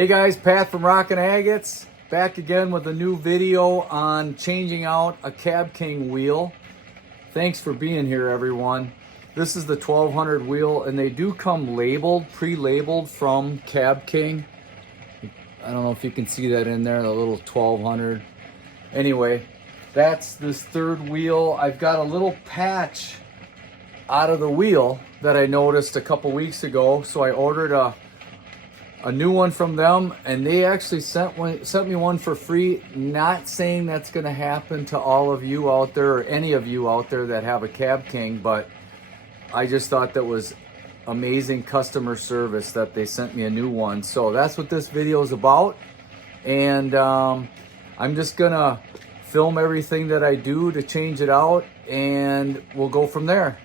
Hey guys, Pat from Rockin' Agates, back again with a new video on changing out a CabKing wheel. Thanks for being here, everyone. This is the 1200 wheel, and they do come labeled, pre-labeled from CabKing. I don't know if you can see that in there, the little 1200. Anyway, that's this third wheel. I've got a little patch out of the wheel that I noticed a couple weeks ago, so I ordered a new one from them, and they actually sent me one for free. Not saying that's going to happen to all of you out there or any of you out there that have a CabKing, but I just thought that was amazing customer service that they sent me a new one. So that's what this video is about, and I'm just gonna film everything that I do to change it out, and we'll go from there.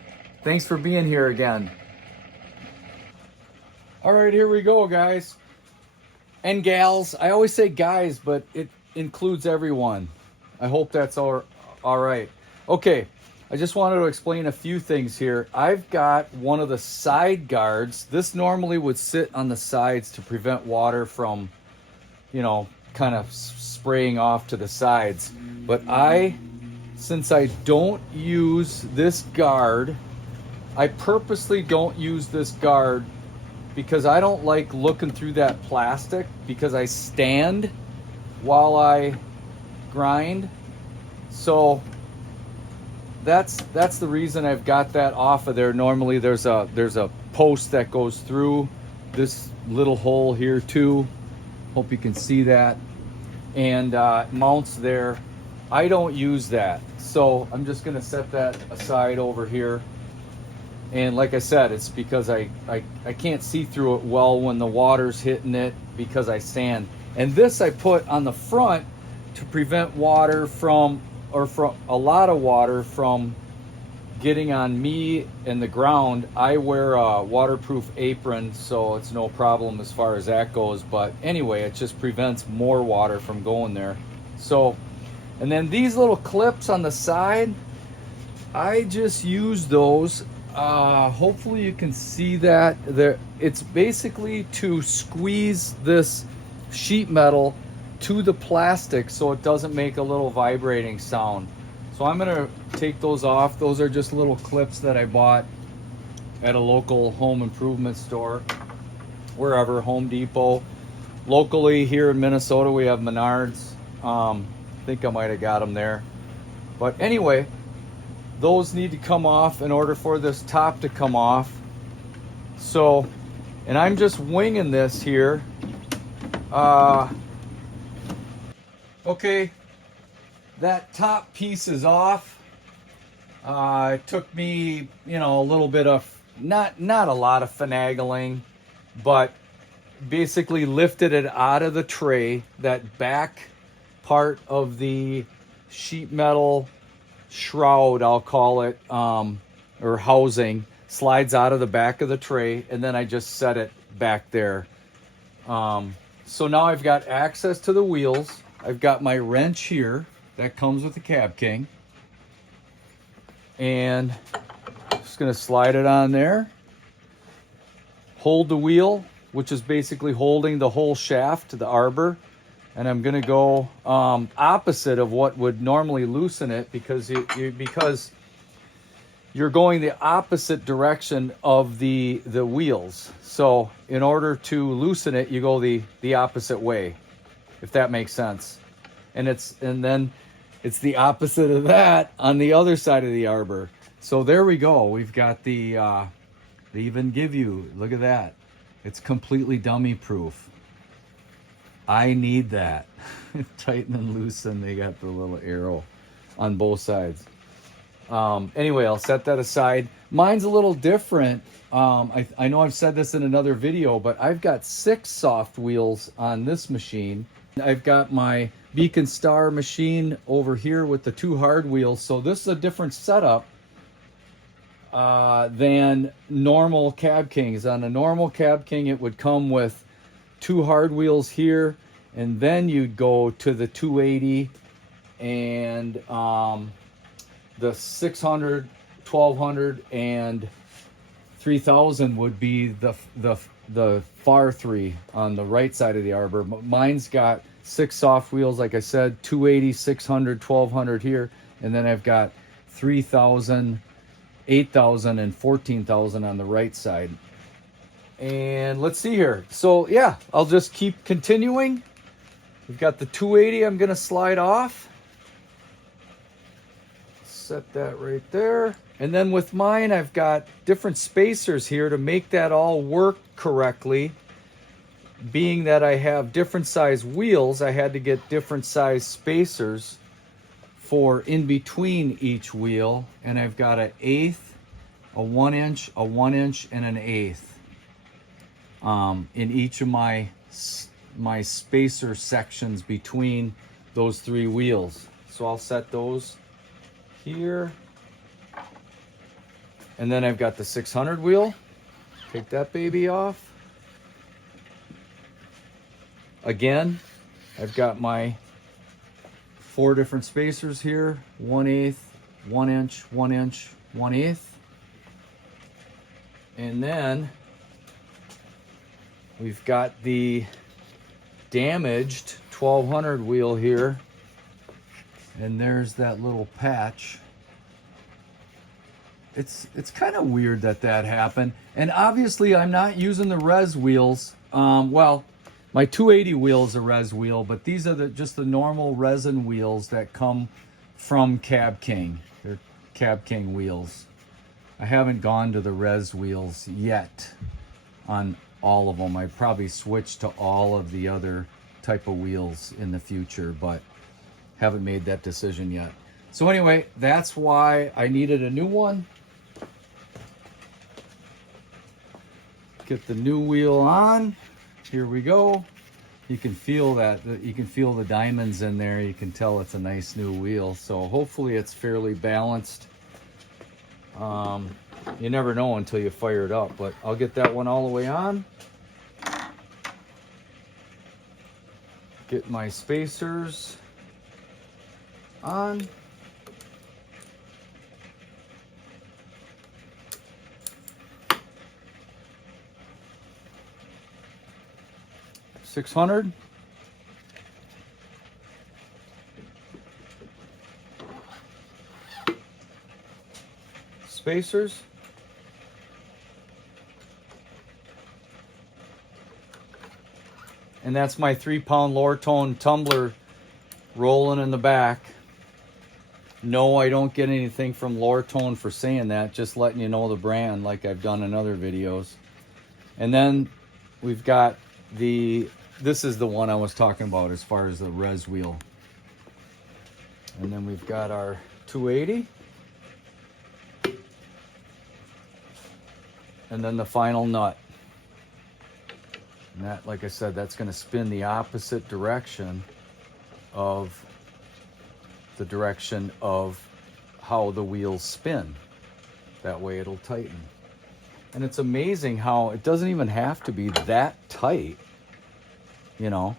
Thanks for being here again. All right, here we go, guys and gals. I always say guys, but it includes everyone. I hope that's all right. Okay, I just wanted to explain a few things here. I've got one of the side guards. This normally would sit on the sides to prevent water from, kind of spraying off to the sides. But since I don't use this guard, I purposely don't use this guard because I don't like looking through that plastic, because I stand while I grind. So that's the reason I've got that off of there. Normally there's a post that goes through this little hole here too. Hope you can see that. And mounts there. I don't use that. So I'm just gonna set that aside over here. And like I said, it's because I can't see through it well when the water's hitting it, because I sand. And this I put on the front to prevent water from a lot of water from getting on me and the ground. I wear a waterproof apron, so it's no problem as far as that goes. But anyway, it just prevents more water from going there. So, and then these little clips on the side, I just use those. Hopefully you can see that there. It's basically to squeeze this sheet metal to the plastic so it doesn't make a little vibrating sound. So I'm gonna take those off. Those are just little clips that I bought at a local home improvement store, wherever, Home Depot. Locally here in Minnesota, we have Menards. I think I might have got them there. But anyway, those need to come off in order for this top to come off. So, and I'm just winging this here. Okay, that top piece is off. It took me, a little bit of, not a lot of finagling, but basically lifted it out of the tray. That back part of the sheet metal shroud, I'll call it, or housing, slides out of the back of the tray, and then I just set it back there. So now I've got access to the wheels. I've got my wrench here that comes with the CabKing, and just gonna slide it on there, hold the wheel, which is basically holding the whole shaft to the arbor. And I'm gonna go opposite of what would normally loosen it, because you're going the opposite direction of the wheels. So in order to loosen it, you go the opposite way, if that makes sense. And then it's the opposite of that on the other side of the arbor. So there we go. We've got they even give you, look at that. It's completely dummy proof. I need that. Tighten and loosen. They got the little arrow on both sides. Anyway, I'll set that aside. Mine's a little different. I know I've said this in another video, but I've got 6 soft wheels on this machine. I've got my Beacon Star machine over here with the 2 hard wheels. So this is a different setup than normal CabKings. On a normal CabKing, it would come with 2 hard wheels here, and then you'd go to the 280, and the 600, 1200, and 3000 would be the the far three on the right side of the arbor. Mine's got 6 soft wheels, like I said, 280, 600, 1200 here, and then I've got 3000, 8000, and 14,000 on the right side. And let's see here. So yeah, I'll just keep continuing. We've got the 280 I'm gonna slide off. Set that right there. And then with mine, I've got different spacers here to make that all work correctly. Being that I have different size wheels, I had to get different size spacers for in between each wheel. And I've got an 1/8, a 1-inch, a 1-inch, and an 1/8 in each of my spacer sections between those 3 wheels. So I'll set those here. And then I've got the 600 wheel. Take that baby off. Again, I've got my 4 different spacers here. 1/8, 1-inch, 1-inch, 1/8. And then we've got the damaged 1200 wheel here. And there's that little patch. It's kind of weird that happened. And obviously I'm not using the res wheels. Well, my 280 wheel is a res wheel, but these are just the normal resin wheels that come from CabKing. They're CabKing wheels. I haven't gone to the res wheels yet on all of them. I probably switch to all of the other type of wheels in the future, but haven't made that decision yet. So anyway, that's why I needed a new one. Get the new wheel on. Here we go. You can feel that. You can feel the diamonds in there. You can tell it's a nice new wheel. So hopefully it's fairly balanced. You never know until you fire it up, but I'll get that one all the way on. Get my spacers on. $600. Spacers. And that's my 3-pound Lortone tumbler rolling in the back. No, I don't get anything from Lortone for saying that, just letting you know the brand like I've done in other videos. And then we've got this is the one I was talking about as far as the res wheel. And then we've got our 280. And then the final nut. And that, like I said, that's going to spin the opposite direction of how the wheels spin. That way it'll tighten. And it's amazing how it doesn't even have to be that tight. You know,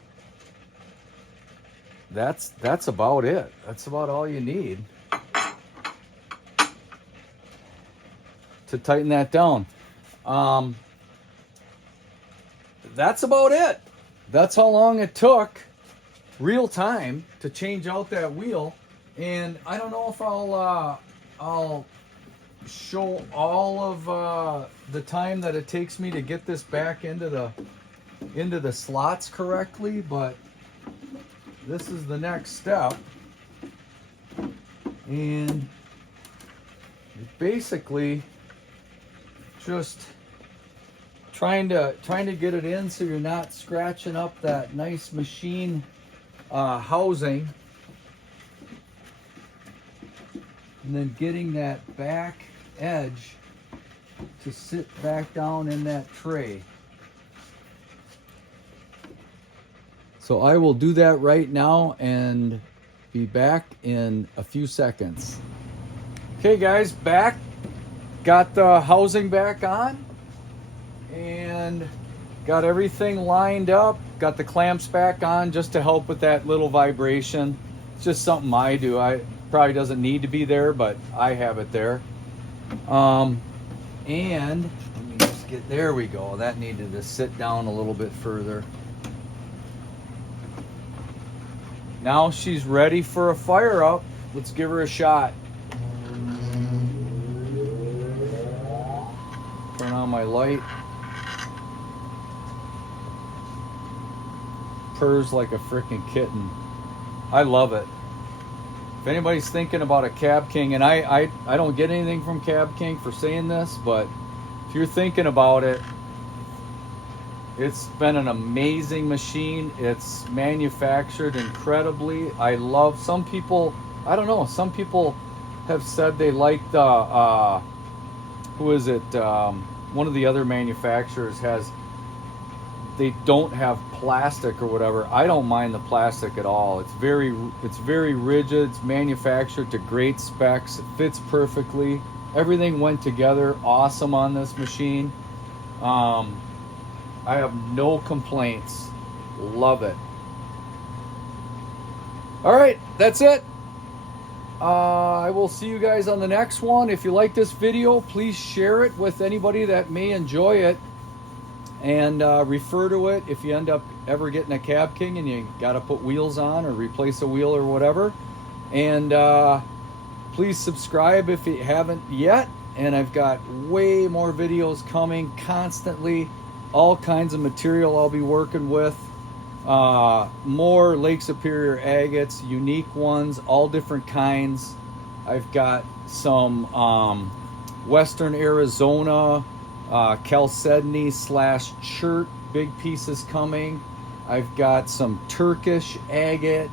that's about it. That's about all you need to tighten that down. That's about it. That's how long it took real time to change out that wheel. And I don't know if I'll show all of the time that it takes me to get this back into the slots correctly, but this is the next step. And basically just trying to get it in so you're not scratching up that nice machine housing, and then getting that back edge to sit back down in that tray. So I will do that right now and be back in a few seconds. Okay guys, back. Got the housing back on and got everything lined up. Got the clamps back on just to help with that little vibration. It's just something I do. I probably doesn't need to be there, but I have it there. And let me just there we go. That needed to sit down a little bit further. Now she's ready for a fire up. Let's give her a shot. Turn on my light. Purrs like a freaking kitten. I love it. If anybody's thinking about a CabKing, and I don't get anything from CabKing for saying this, but if you're thinking about it, it's been an amazing machine. It's manufactured incredibly. I love, some people, I don't know, some people have said they like the, who is it? One of the other manufacturers has, they don't have plastic or whatever. I don't mind the plastic at all. It's very rigid. It's manufactured to great specs. It fits perfectly. Everything went together awesome on this machine. I have no complaints. Love it. All right, that's it. I will see you guys on the next one. If you like this video, please share it with anybody that may enjoy it. And refer to it if you end up ever getting a CabKing and you got to put wheels on or replace a wheel or whatever. And please subscribe if you haven't yet. And I've got way more videos coming constantly. All kinds of material I'll be working with. More Lake Superior agates, unique ones, all different kinds. I've got some Western Arizona Chalcedony / chert big pieces coming. I've got some Turkish agate.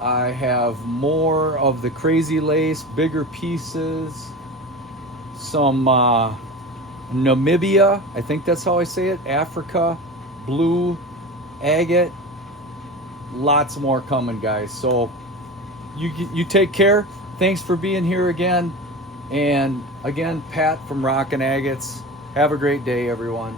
I have more of the crazy lace, bigger pieces. Some Namibia, I think that's how I say it, Africa, blue agate. Lots more coming, guys. So you take care. Thanks for being here again. And again, Pat from Rockin' Agates. Have a great day, everyone.